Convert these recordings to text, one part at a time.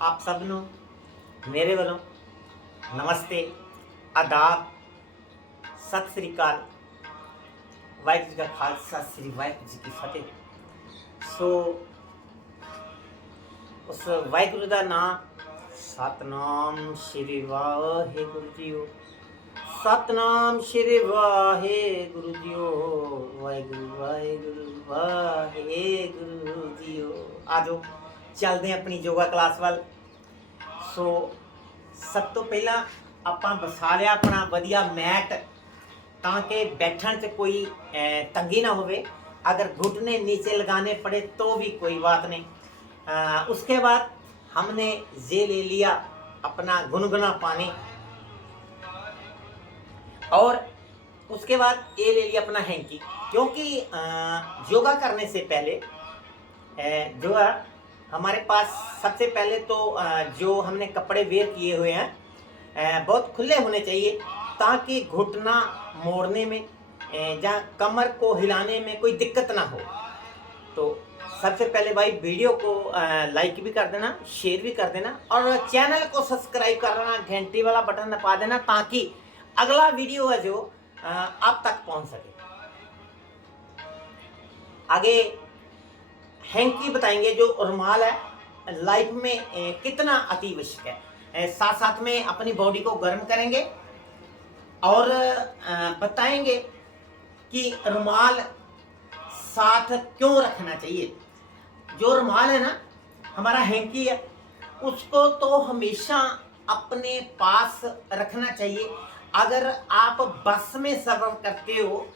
आप सब ਨੂੰ ਮੇਰੇ ਵੱਲੋਂ ਨਮਸਤੇ, ਆਦਾਬ, ਸਤਿ ਸ੍ਰੀ ਅਕਾਲ, ਵਾਹਿਗੁਰੂ ਜੀ ਕਾ ਖਾਲਸਾ, ਸ੍ਰੀ ਵਾਹਿਗੁਰੂ ਜੀ ਕੀ ਫਤਿਹ। ਸੋ ਉਸ ਵਾਹਿਗੁਰੂ ਦਾ ਨਾਮ Satnam Shri Waheguru JIO, Satnam Shri Waheguru JIO, Waheguru Waheguru Waheguru JIO. ਆ ਜਾਓ ਚੱਲਦੇ ਹਾਂ ਆਪਣੀ ਯੋਗਾ ਕਲਾਸ ਵੱਲ। ਸੋ ਸਭ ਤੋਂ ਪਹਿਲਾਂ ਆਪਾਂ ਵਿਛਾ ਲਿਆ ਆਪਣਾ ਵਧੀਆ ਮੈਟ, ਤਾਂ कि बैठन से कोई तंगी ना होवे। अगर घुटने नीचे लगाने पड़े तो भी कोई बात नहीं। उसके बाद हमने ये ले लिया अपना गुनगुना पानी, और उसके बाद ये ले लिया अपना हैंकी, क्योंकि योगा करने से पहले जो है हमारे पास सबसे पहले तो जो हमने कपड़े वेयर किए हुए हैं बहुत खुले होने चाहिए, ताकि घुटना मोड़ने में या कमर को हिलाने में कोई दिक्कत ना हो। तो सबसे पहले भाई वीडियो को लाइक भी कर देना, शेयर भी कर देना, और चैनल को सब्सक्राइब कर देना, घंटी वाला बटन दबा देना, ताकि अगला वीडियो है जो आप तक पहुंच सके। आगे हैंकी बताएंगे, जो रुमाल है लाइफ में कितना अति आवश्यक है। साथ साथ में अपनी बॉडी को गर्म करेंगे और बताएंगे कि रुमाल साथ क्यों रखना चाहिए। जो रुमाल है ना, हमारा हैंकी है, उसको तो हमेशा अपने पास रखना चाहिए। अगर आप बस में सफ़र करते हो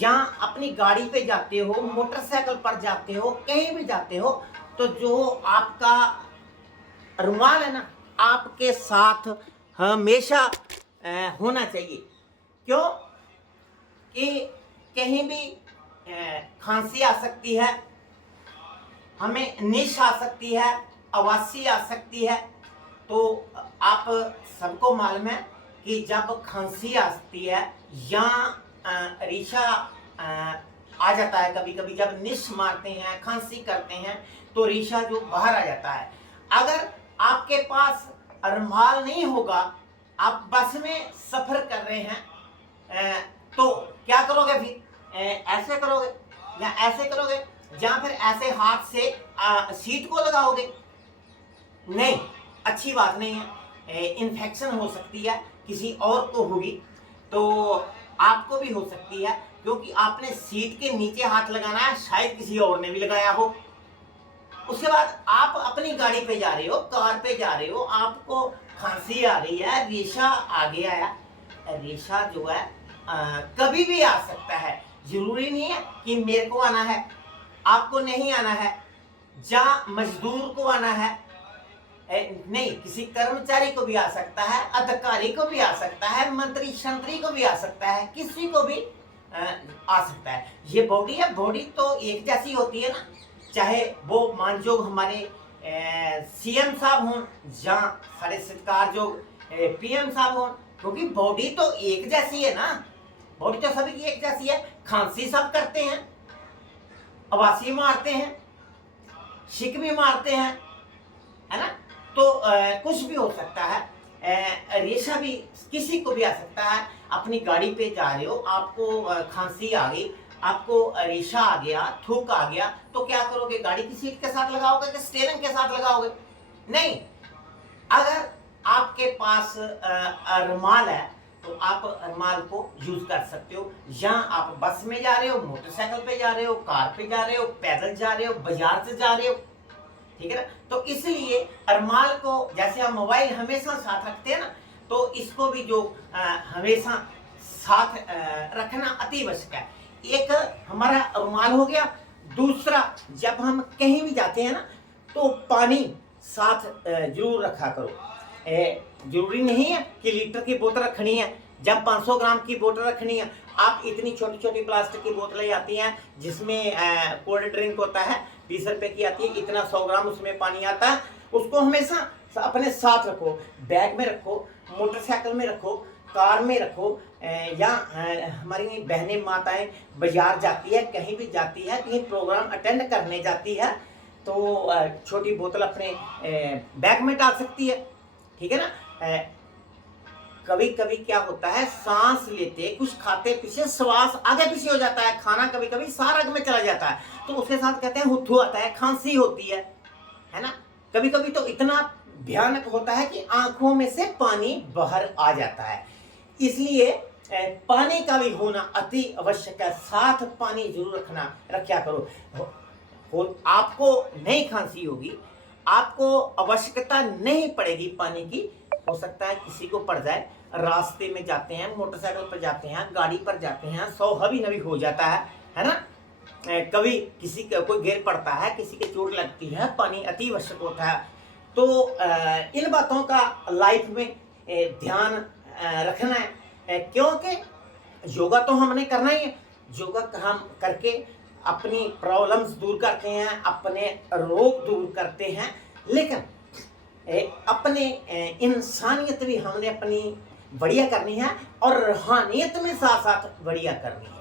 या अपनी गाड़ी पे जाते हो, मोटरसाइकिल पर जाते हो, कहीं भी जाते हो, तो जो आपका रुमाल है ना, आपके साथ हमेशा होना चाहिए। क्यों कि कहीं भी खांसी आ सकती है, हमें निश आ सकती है, अवासी आ सकती है। तो आप सबको मालूम है कि जब खांसी आती है या रेशा आ जाता है, कभी कभी जब निश मारते हैं, खांसी करते हैं, तो रेशा जो बाहर आ जाता है। अगर आपके पास रुमाल नहीं होगा, आप बस में सफ़र कर रहे हैं, तो क्या करोगे फिर? ऐसे करोगे या ऐसे करोगे, या फिर ऐसे हाथ से सीट को लगाओगे? नहीं, अच्छी बात नहीं है। इन्फेक्शन हो सकती है, किसी और को होगी तो आपको भी हो सकती है, क्योंकि आपने सीट के नीचे हाथ लगाना है, शायद किसी और ने भी लगाया हो। उसके बाद आप अपनी गाड़ी पे जा रहे हो, कार पे जा रहे हो, आपको खांसी आ रही है, रेशा आ गया है। रेशा जो है कभी भी आ सकता है, जरूरी नहीं है कि मेरे को आना है, आपको नहीं आना है, या मजदूर को आना है, नहीं, किसी कर्मचारी को भी आ सकता है, अधिकारी को भी आ सकता है, मंत्री शंत्री को भी आ सकता है, किसी को भी आ सकता है। ये बॉडी है, बॉडी तो एक जैसी होती है ना, चाहे वो मानजोग हमारे सीएम साहब हों या सारे सत्कारजोग पीएम साहब हों, क्योंकि बॉडी तो एक जैसी है ना, बॉडी तो सभी की एक जैसी है। खांसी सब करते हैं, अवासी मारते हैं, शिक भी मारते हैं, है ना। तो कुछ भी हो सकता है, रेशा भी किसी को भी आ सकता है। अपनी गाड़ी पे जा रहे हो, आपको खांसी आ गई, आपको रेशा आ गया, थूक आ गया, तो क्या करोगे? गाड़ी की सीट के साथ लगाओगे कि स्टीयरिंग के साथ लगाओगे? नहीं। अगर आपके पास रुमाल है तो आप रुमाल को यूज कर सकते हो। या आप बस में जा रहे हो, मोटरसाइकिल पे जा रहे हो, कार पे जा रहे हो, पैदल जा रहे हो, बाजार से जा रहे हो, ठीक है ना। तो इसलिए रुमाल को, जैसे हम मोबाइल हमेशा साथ रखते हैं ना, तो इसको भी जो हमेशा साथ रखना अति आवश्यक है। एक हमारा रुमाल हो गया। दूसरा, जब हम कहीं भी जाते हैं ना, तो पानी साथ जरूर रखा करो। जरूरी नहीं है कि लीटर की बोतल रखनी है, जब 500 ग्राम की बोतल रखनी है। आप इतनी छोटी छोटी प्लास्टिक की बोतलें आती हैं, जिसमें कोल्ड ड्रिंक होता है, 20 रुपए की आती है, इतना 100 ग्राम उसमें पानी आता है। उसको हमेशा अपने साथ रखो, बैग में रखो, मोटरसाइकिल में रखो, कार में रखो, या हमारी बहनें माताएं बाजार जाती है, कहीं भी जाती है, कहीं प्रोग्राम अटेंड करने जाती है, तो छोटी बोतल अपने बैग में डाल सकती है, ठीक है ना। कभी कभी क्या होता है, सांस लेते कुछ खाते पीछे श्वास आगे पीछे हो जाता है, खाना कभी कभी सारग में चला जाता है, तो उसके साथ कहते हैं हुथू आता है, खांसी होती है ना। कभी कभी तो इतना भयानक होता है कि आंखों में से पानी बाहर आ जाता है। इसलिए पानी का भी होना अति आवश्यक है, साथ पानी जरूर रखा करो। आपको नहीं खांसी होगी, आपको आवश्यकता नहीं पड़ेगी पानी की, हो सकता है किसी को पड़ जाए, रास्ते में जाते हैं, मोटरसाइकिल पर जाते हैं, गाड़ी पर जाते हैं, 100 हबी नबी हो जाता है ना। कभी किसी का कोई गिर पड़ता है, किसी के चोट लगती है, पानी अति आवश्यक होता है। तो इन बातों का लाइफ में ध्यान रखना है, क्योंकि योगा तो हमने करना ही है। योगा हम करके अपनी प्रॉब्लम्स दूर करते हैं, अपने रोग दूर करते हैं, लेकिन अपने इंसानियत भी हमने अपनी बढ़िया करनी है और रूहानियत में साथ साथ बढ़िया करनी है।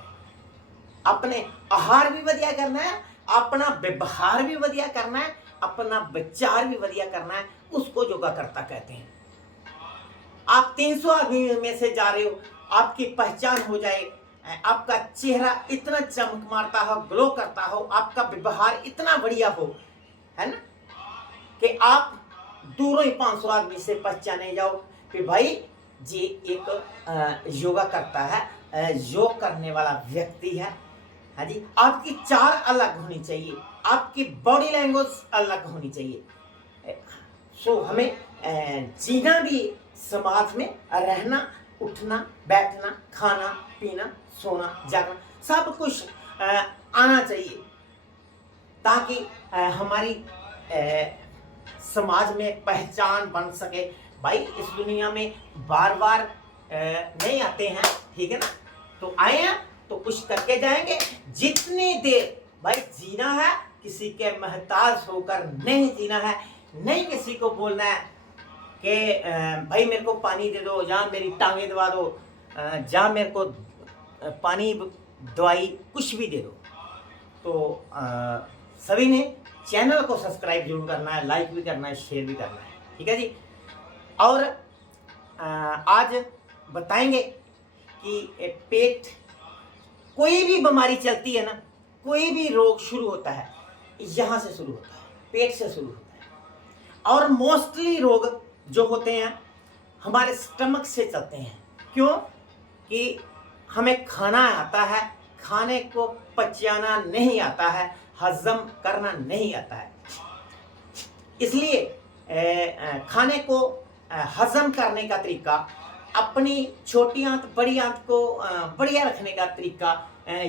अपने आहार भी बढ़िया करना है, अपना व्यवहार भी बढ़िया करना है, अपना विचार भी बढ़िया करना है, उसको योगा करता कहते हैं। आप 300 आदमी में से जा रहे हो, आपकी पहचान हो जाए, आपका चेहरा इतना चमक मारता हो, ग्लो करता हो, आपका व्यवहार इतना बढ़िया हो, है ना, कि आप दूरों ही 500 आदमी से पहचाने जाओ कि भाई ये एक योगा करता है, योग करने वाला व्यक्ति है। हाँ जी, आपकी चाल अलग होनी चाहिए, आपकी बॉडी लैंग्वेज अलग होनी चाहिए। सो हमें जीना भी समाज में, रहना, उठना, बैठना, खाना, पीना, सोना, जागना, सब कुछ आना चाहिए, ताकि हमारी समाज में पहचान बन सके। भाई इस दुनिया में बार बार नहीं आते हैं, ठीक है ना, तो आए हैं तो कुछ करके जाएंगे। जितनी देर भाई जीना है, किसी के मोहताज होकर नहीं जीना है, नहीं किसी को बोलना है कि भाई मेरे को पानी दे दो, या मेरी टांगें दबा दो, या मेरे को पानी दवाई कुछ भी दे दो। तो सभी ने चैनल को सब्सक्राइब जरूर करना है, लाइक भी करना है, शेयर भी करना है, ठीक है जी। और आज बताएंगे कि पेट, कोई भी बीमारी चलती है ना, कोई भी रोग शुरू होता है यहाँ से शुरू होता है, पेट से शुरू होता है। और मोस्टली रोग जो होते हैं हमारे स्टमक से चलते हैं। क्यों? कि हमें खाना आता है, खाने को पचाना नहीं आता है, हजम करना नहीं आता है। इसलिए खाने को हजम करने का तरीका, अपनी छोटी आंत बड़ी आंत को बढ़िया रखने का तरीका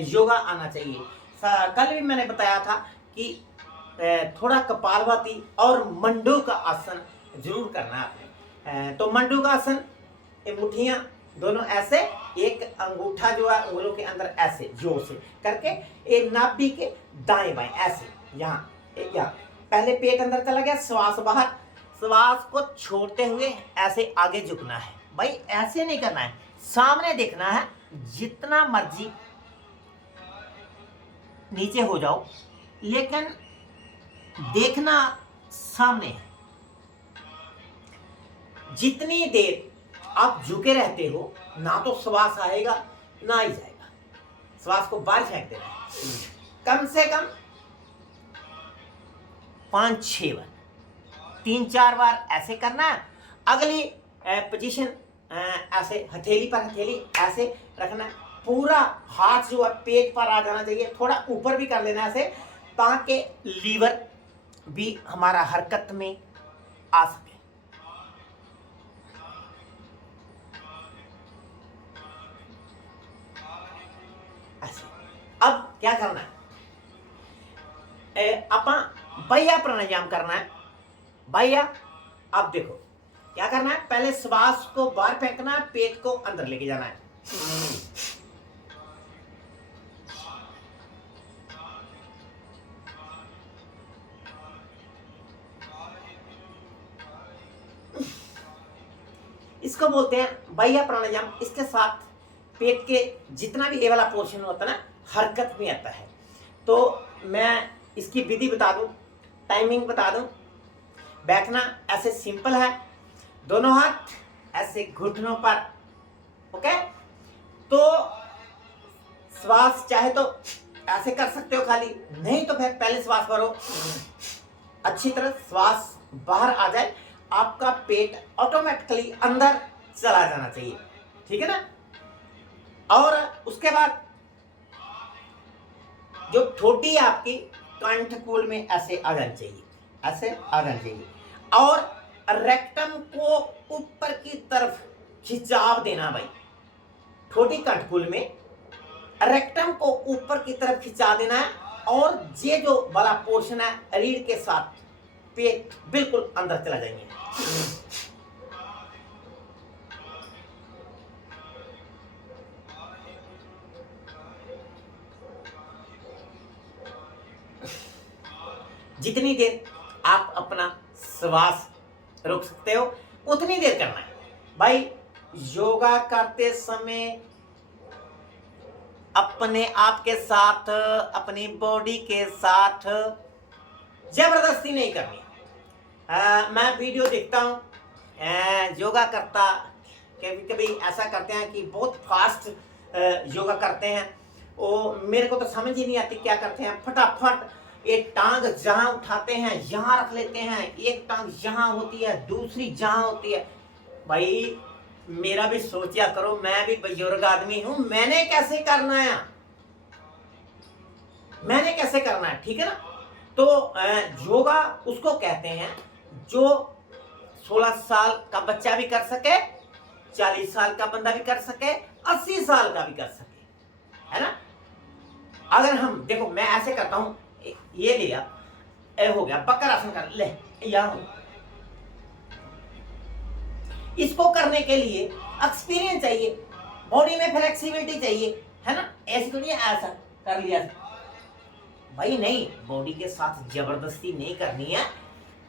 योगा आना चाहिए। कल भी मैंने बताया था कि थोड़ा कपालभाति और मंडू का आसन जरूर करना है आपने। तो मंडू का आसन, मुट्ठियाँ दोनों ऐसे, एक अंगूठा जो है उंगलों के अंदर ऐसे जोर से करके, एक नाभि के दाएं बाएं ऐसे, यहाँ पहले पेट अंदर चला गया, श्वास बाहर, श्वास को छोड़ते हुए ऐसे आगे झुकना है। भाई ऐसे नहीं करना है, सामने देखना है, जितना मर्जी नीचे हो जाओ लेकिन देखना सामने है। जितनी देर आप झुके रहते हो ना तो श्वास आएगा ना ही जाएगा, श्वास को बाहर फेंक देना है। कम से कम 5-6 बार, 3-4 बार ऐसे करना है। अगली पोजीशन ऐसे, हथेली पर हथेली ऐसे रखना है, पूरा हाथ जो है पेट पर आ जाना चाहिए, थोड़ा ऊपर भी कर लेना ऐसे, ताकि लीवर भी हमारा हरकत में आ सके। ऐसे अब क्या करना है, अपना बाह्य प्राणायाम करना है। बाह्य, अब देखो क्या करना है, पहले श्वास को बाहर फेंकना है, पेट को अंदर लेके जाना है। इसको बोलते हैं बाह्य प्राणायाम। इसके साथ पेट के जितना भी ये वाला पोर्शन होता है ना, हरकत में आता है। तो मैं इसकी विधि बता दूं, टाइमिंग बता दूं। बैठना ऐसे सिंपल है, दोनों हाथ ऐसे घुटनों पर, ओके। तो श्वास चाहे तो ऐसे कर सकते हो खाली, नहीं तो फिर पहले श्वास भरो, अच्छी तरह श्वास बाहर आ जाए, आपका पेट ऑटोमेटिकली अंदर चला जाना चाहिए, ठीक है ना। और उसके बाद जो ठोडी है आपकी कंठकूल में ऐसे आ जानी चाहिए, ऐसे आ जानी चाहिए। और रेक्टम को ऊपर की तरफ खिंचाव देना भाई, ठोडी कंठकूल में रेक्टम को ऊपर की तरफ खिंचा देना है। और ये जो वाला पोर्शन है रीढ़ के साथ पेट बिल्कुल अंदर चला जाएंगे। जितनी देर आप अपना श्वास रोक सकते हो उतनी देर करना है भाई। योगा करते समय अपने आप के साथ, अपनी बॉडी के साथ जबरदस्ती नहीं करनी। मैं वीडियो देखता हूँ, योगा करता, कभी कभी ऐसा करते हैं कि बहुत फास्ट योगा करते हैं, वो मेरे को तो समझ ही नहीं आती क्या करते हैं। फटाफट एक टांग जहां उठाते हैं यहां रख लेते हैं, एक टांग जहां होती है दूसरी जहां होती है। भाई मेरा भी सोचा करो, मैं भी बुजुर्ग आदमी हूं, मैंने कैसे करना है, मैंने कैसे करना है, ठीक है ना। तो योगा उसको कहते हैं जो 16 साल का बच्चा भी कर सके, 40 साल का बंदा भी कर सके, 80 साल का भी कर सके, है ना। अगर हम देखो, मैं ऐसे करता हूं, ये लिया, ए हो गया, बकरासन कर ले, यहां इसको करने के लिए एक्सपीरियंस चाहिए, बॉडी में फ्लेक्सिबिलिटी चाहिए, है ना। ऐसे तो नहीं ऐसा कर लिया भाई, नहीं, बॉडी के साथ जबरदस्ती नहीं करनी है।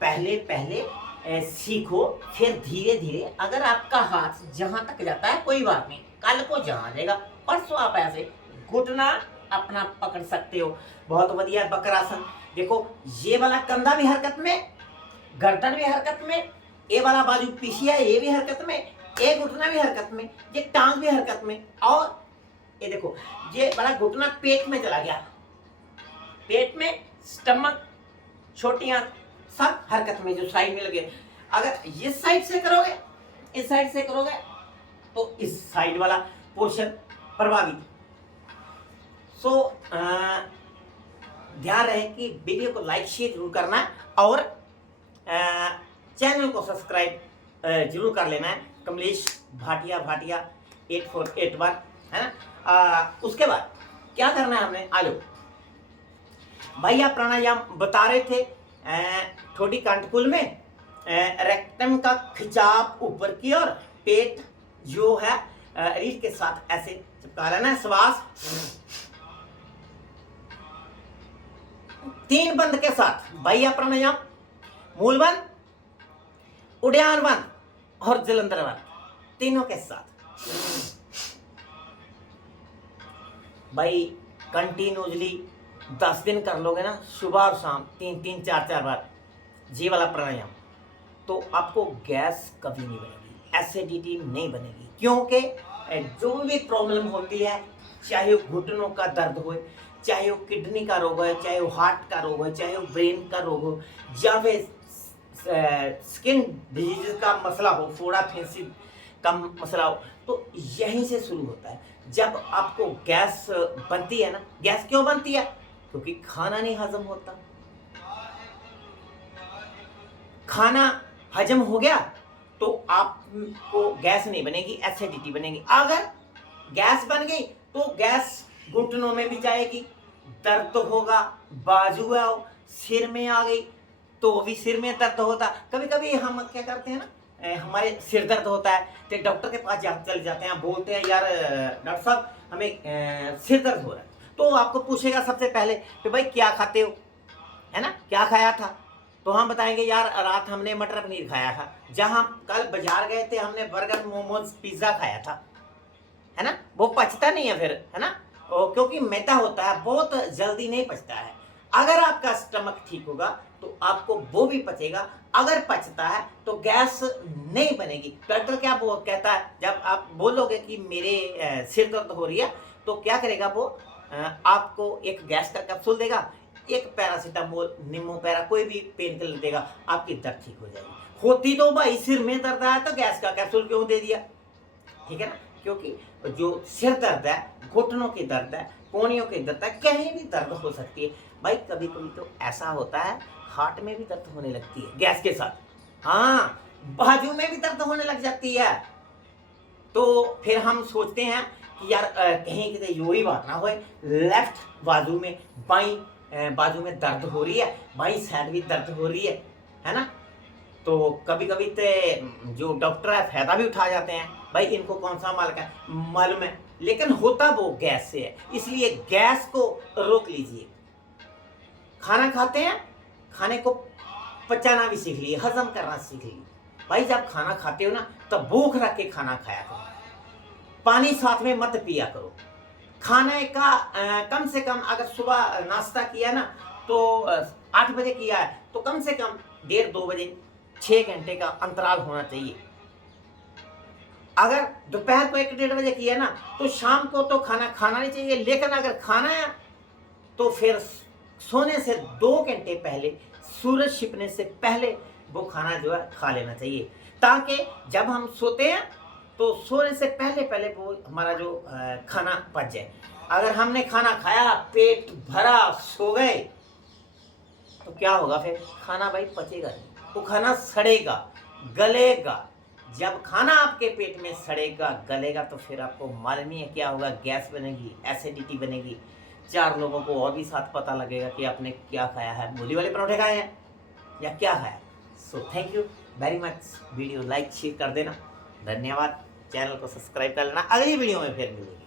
पहले पहले सीखो, फिर धीरे धीरे अगर आपका हाथ जहां तक जाता है कोई बात नहीं, कल को जहां जाएगा परसों आप ऐसे घुटना अपना पकड़ सकते हो। बहुत बढ़िया बकरासन। देखो ये वाला कंधा भी हरकत में, गर्दन भी हरकत में, ये वाला बाजू पीछे है ये भी हरकत में, एक घुटना भी हरकत में, ये टांग भी हरकत में, और ये देखो ये वाला घुटना पेट में चला गया, पेट में, स्टमक, छोटी आंत सब हरकत में, जो साइड में लगे। अगर इस साइड से करोगे, इस साइड से करोगे तो इस साइड वाला पोर्शन प्रभावित। सो ध्यान रहे कि वीडियो को लाइक शेयर जरूर करना है, और चैनल को सब्सक्राइब जरूर कर लेना है। कमलेश भाटिया 8481, है ना। उसके बाद क्या करना है हमने, आलो भाई आप प्राणायाम बता रहे थे, ठोडी कंठकूल में रेक्टम का खिंचाव ऊपर की ओर, पेट जो है रीढ़ के साथ ऐसे चिपका लेना है। श्वास 3 बंद के साथ भैया प्राणायाम, मूल बंद, उड़ान बंद और जलंधर बंद, तीनों के साथ भाई कंटिन्यूसली 10 दिन कर लोगे ना, सुबह और शाम 3-3, 4-4 बार जी वाला प्राणायाम, तो आपको गैस कभी नहीं बनेगी, एसिडिटी नहीं बनेगी। क्योंकि जो भी प्रॉब्लम होती है, चाहे वो घुटनों का दर्द हो, चाहे वो किडनी का रोग हो, चाहे वो हार्ट का रोग हो, चाहे वो ब्रेन का रोग हो, या फिर स्किन डिजीज का मसला हो, फोड़ा फैंसी का मसला हो, तो यहीं से शुरू होता है। जब आपको गैस बनती है ना, गैस क्यों बनती है? क्योंकि खाना नहीं हजम होता। खाना हजम हो गया तो आपको गैस नहीं बनेगी, एसिडिटी बनेगी। अगर गैस बन गई तो गैस घुटनों में भी जाएगी, दर्द तो होगा, बाजू है, सिर में आ गई तो भी सिर में दर्द होता। कभी कभी हम क्या करते हैं ना, हमारे सिर दर्द होता है तो डॉक्टर के पास चले जाते हैं, बोलते हैं यार डॉक्टर साहब हमें सिर दर्द हो रहा है, तो आपको पूछेगा सबसे पहले कि भाई क्या खाते हो, है ना, क्या खाया था, तो हम बताएंगे यार रात हमने मटर पनीर खाया था, जहां कल बाजार गए थे हमने बर्गर, मोमोज, पिज्जा खाया था, है ना। वो पचता नहीं है फिर, है ना, क्योंकि मैदा होता है, बहुत जल्दी नहीं पचता है। अगर आपका स्टमक ठीक होगा तो आपको वो भी पचेगा, अगर पचता है तो गैस नहीं बनेगी। डॉक्टर क्या वो कहता है, जब आप बोलोगे कि मेरे सिर दर्द हो रही है तो क्या करेगा वो, आपको एक गैस का कैप्सूल देगा, एक पैरासीटामोल, निमोपेरा, कोई भी पेन किलर देगा, आपकी दर्द ठीक हो जाएगी। होती तो भाई सिर में दर्द आया तो गैस का कैप्सूल क्यों दे दिया, ठीक है ना। क्योंकि जो सिर दर्द है, घुटनों की दर्द है, कोहनियों की दर्द है, कहीं भी दर्द हो सकती है भाई। कभी कभी तो ऐसा होता है हार्ट में भी दर्द होने लगती है गैस के साथ, हाँ बाजू में भी दर्द होने लग जाती है। तो फिर हम सोचते हैं कि यार कहीं कितने यो ही बात ना हो, लेफ्ट बाजू में, बाई बाजू में दर्द हो रही है, बाई साइड भी दर्द हो रही है ना। तो कभी कभी तो जो डॉक्टर है फायदा भी उठा जाते हैं, भाई इनको कौन सा मालूम है, लेकिन होता वो गैस से है। इसलिए गैस को रोक लीजिए। खाना खाते हैं, खाने को पचाना भी सीख लिए, हजम करना सीख लिए। भाई जब खाना खाते हो ना तब भूख रख के खाना खाया करो, पानी साथ में मत पिया करो। खाने का कम से कम, अगर सुबह नाश्ता किया ना तो 8 बजे किया है तो कम से कम 1:30-2 बजे 6 घंटे का अंतराल होना चाहिए। अगर दोपहर को 1-1:30 बजे किया ना तो शाम को तो खाना खाना नहीं चाहिए, लेकिन अगर खाना है तो फिर सोने से 2 घंटे पहले, सूरज छिपने से पहले वो खाना जो है खा लेना चाहिए, ताकि जब हम सोते हैं तो सोने से पहले पहले वो हमारा जो खाना पच जाए। अगर हमने खाना खाया, पेट भरा, सो गए तो क्या होगा फिर, खाना भाई पचेगा नहीं, वो खाना सड़ेगा, गलेगा। जब खाना आपके पेट में सड़ेगा, गलेगा तो फिर आपको मालूम ही है क्या होगा, गैस बनेगी, एसिडिटी बनेगी। 4 लोगों को और भी साथ पता लगेगा कि आपने क्या खाया है, मूली वाले पराठे खाए हैं या क्या खाया। So thank you very much. Video like share कर देना, धन्यवाद। चैनल को सब्सक्राइब कर लेना, अगली वीडियो में फिर मिलेंगे।